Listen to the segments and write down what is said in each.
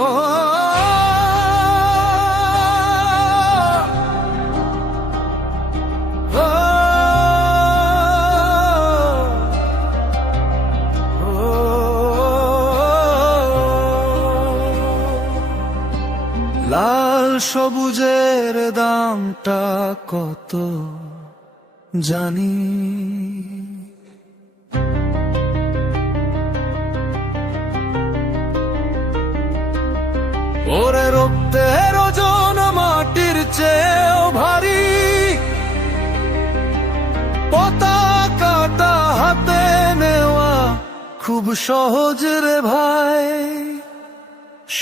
ও লাল সবুজের দামটা কত জানি, ওরে রক্তের ওজন মাটির চেয়েও ভারী, পতাকাটা হাতে নেওয়া খুব সহজ রে ভাই,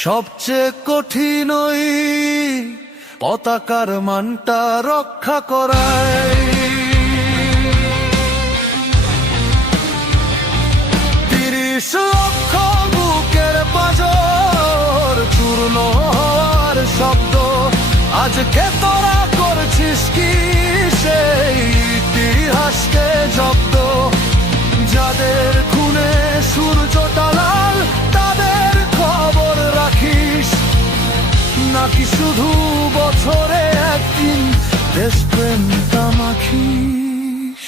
সবচেয়ে কঠিন ওই পতাকার মানটা রক্ষা করাই। 30 লক্ষ বুকের পাঁজর চূর্ণ হওয়ার শব্দ, আজকে তোরা করছিস কি সেই ইতিহাসকে জব্দ? যাদের খুনে সূর্যটা লাল তাদের খবর রাখিস, নাকি শুধু বছরে একদিন দেশপ্রেমটা মাখিস?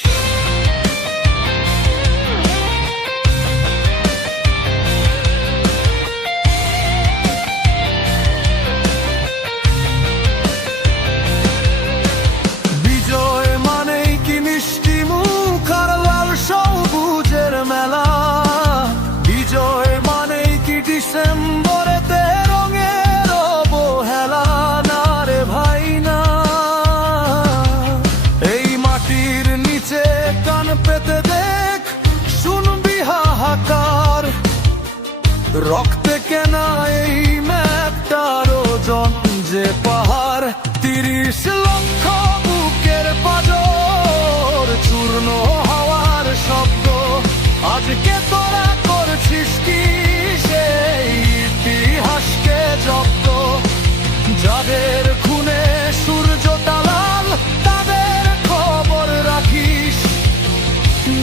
বিজয় মানেই কি মিষ্টি মুখ আর লাল সবুজের মেলা, বিজয় মানেই কি ডিসেম্বরেতে রঙের অবহেলা? না রে ভাই না, এই মাটির নিচে কান পেতে দেখ, শুনবি হাহাকার, রক্তে কেনা এই ম্যাপটার ওজন যে পাহাড়। 30 লক্ষ বুকের পাঁজর চূর্ণ হওয়ার শব্দ, আজকে তোরা করছিস কি সেই ইতিহাসকে জব্দ? যাদের খুনে সূর্যটা লাল তাদের খবর রাখিস,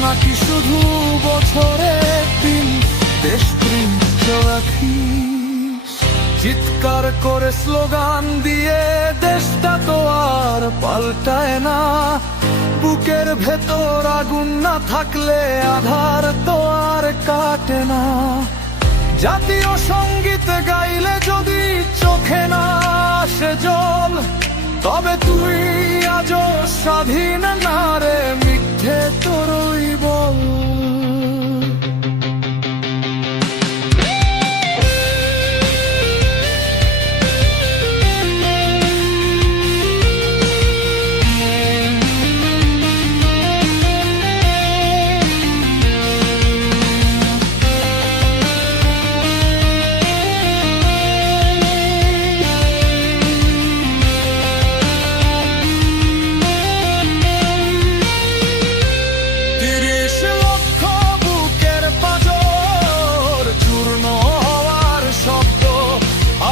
নাকি শুধু বছরে একদিন দেশপ্রেমটা রাখিস? চিৎকার করে স্লোগান দিয়ে দেশটা তো আর পাল্টায় না, বুকের ভেতর আগুন না থাকলে আধার তো আর কাটে না। জাতীয় সঙ্গীত গাইলে যদি চোখে না আসে জল, তবে তুই আজও স্বাধীন না রে, মিথ্যে তোরই বল।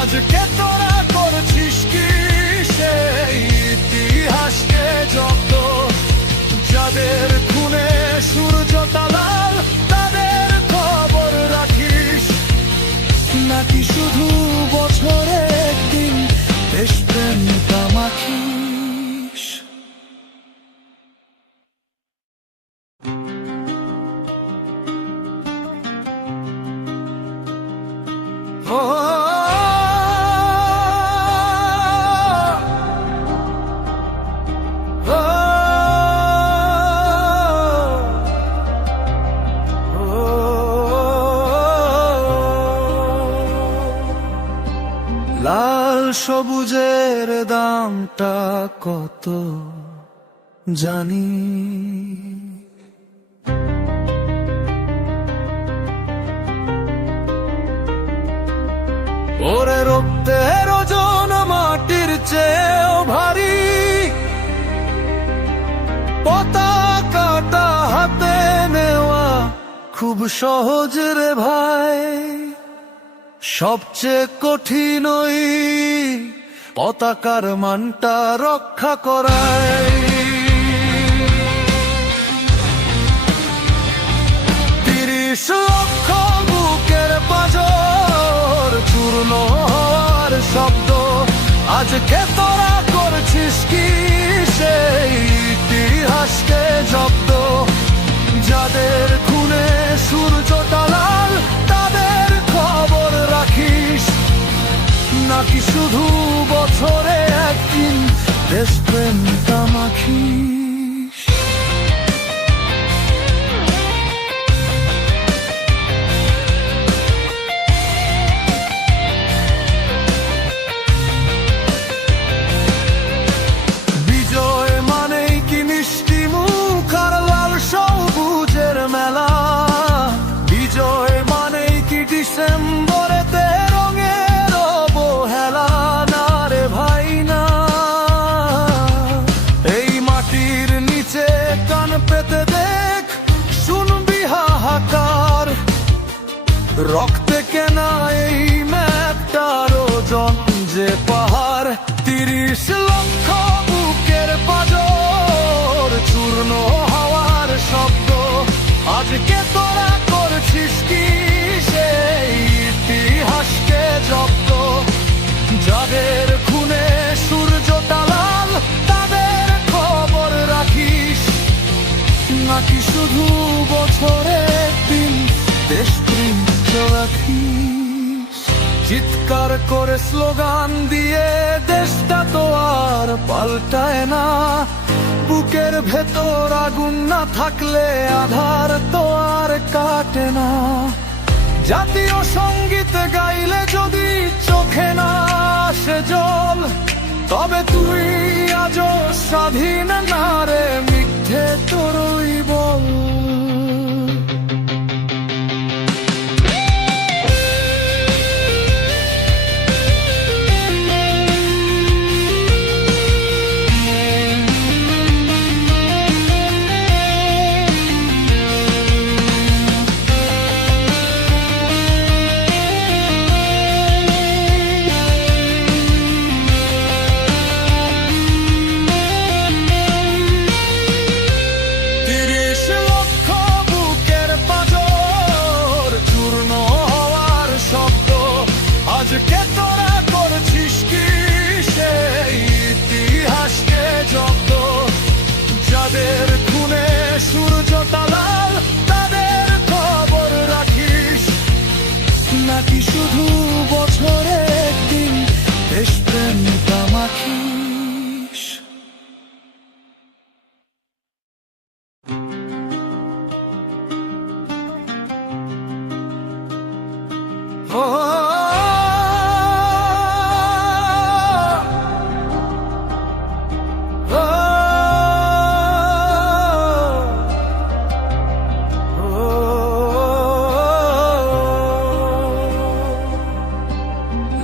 আজকে তোরা করছিস কি সেই ইতিহাসকে জব্দ? যাদের খুনে সূর্যটা লাল তাদের খবর রাখিস, নাকি শুধু বছরে একদিন দেশপ্রেমটা মাখিস? ও লাল সবুজের দামটা কত জানি, ওরে রক্তের ওজন মাটির চেয়েও ভারী, পতাকাটা হাতে নেওয়া খুব সহজ রে ভাই, সবচেয়ে কঠিন ওই পতাকার মানটা রক্ষা করাই। 30 লক্ষ বুকের পাঁজর চূর্ণ আজকে তোরা করছিস কি সেই ইতিহাসকে জব্দ? যাদের খুনে সূর্যটা লাল তাদের খবর রাখিস, নাকি শুধু বছরে একদিন দেশপ্রেমটা মাখিস? বিজয় মানেই কি মিষ্টি মুখ আর লাল সবুজের মেলা? বিজয় মানেই কি ডিসেম্বরেতে রঙের অবহেলা? না রে ভাই না, এই মাটির নিচে কান পেতে দেখ, শুনবি হাহাকার। রক্তে কেনা এই ম্যাপটার ওজন যে পাহাড়। ৩০ লক্ষ বুকের পাঁজর, চূর্ণ হওয়ার শব্দ। আজকে তোরা করছিস কি সেই ইতিহাসকে জব্দ? যাদের খুনে সূর্যটা লাল তাদের খবর রাখিস, নাকি শুধু বছরে একদিন দেশপ্রেম রাখিস? চিৎকার করে স্লোগান দিয়ে দেশটা তো আর পাল্টায় না। বুকের ভেতর আগুন না থাকলে আধার তো আর কাটে না। জাতীয় সঙ্গীত গাইলে যদি চোখে না আসে জল, তবে তুই আজও স্বাধীন না রে, মিথ্যে তোরই বল। আজকে তোরা করছিস কি সেই ইতিহাসকে জব্দ? যাদের খুনে সূর্যটা লাল তাদের খবর রাখিস, নাকি শুধু বছরে একদিন দেশপ্রেমটা মাখিস?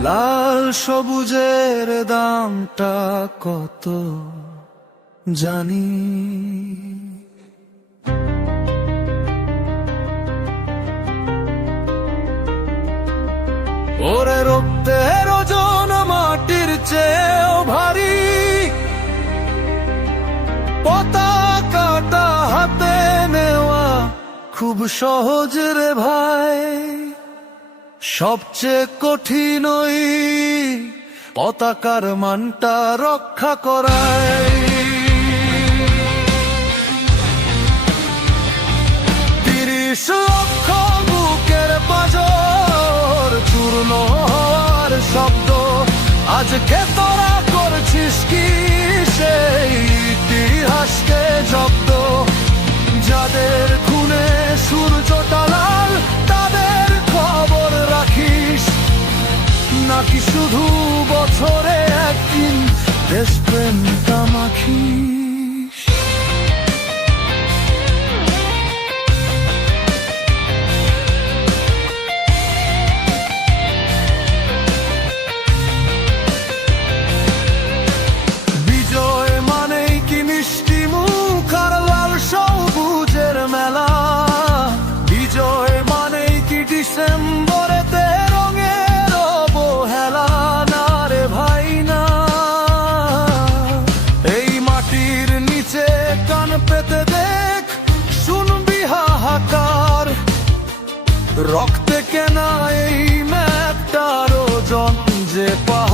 লাল সবুজের দামটা কত জানি, ওরে রক্তের ওজন মাটির চেয়েও ভারী। পতাকাটা হাতে নেওয়া খুব সহজ রে ভাই, সবচেয়ে কঠিন ওই পতাকার মানটা রক্ষা করাই। ৩০ লক্ষ বুকের পাঁজর, চূর্ণ হওয়ার শব্দ। আজকে তোরা করছিস কি সেই ইতিহাসকে জব্দ? যাদের খুনে সূর্যটা লাল তাদের খবর রাখিস, নাকি শুধু বছরে একদিন দেশপ্রেমটা মাখিস? বিজয় মানেই কি মিষ্টি মুখ আর লাল সবুজের মেলা? বিজয় মানেই কি ডিসেম্বরেতে রঙের অবহেলা? না রে ভাই না, এই মাটির নিচে কান পেতে দেখ, শুনবি হাহাকার। রক্তে কেনা এই ম্যাপটার ওজন যে পাহাড়।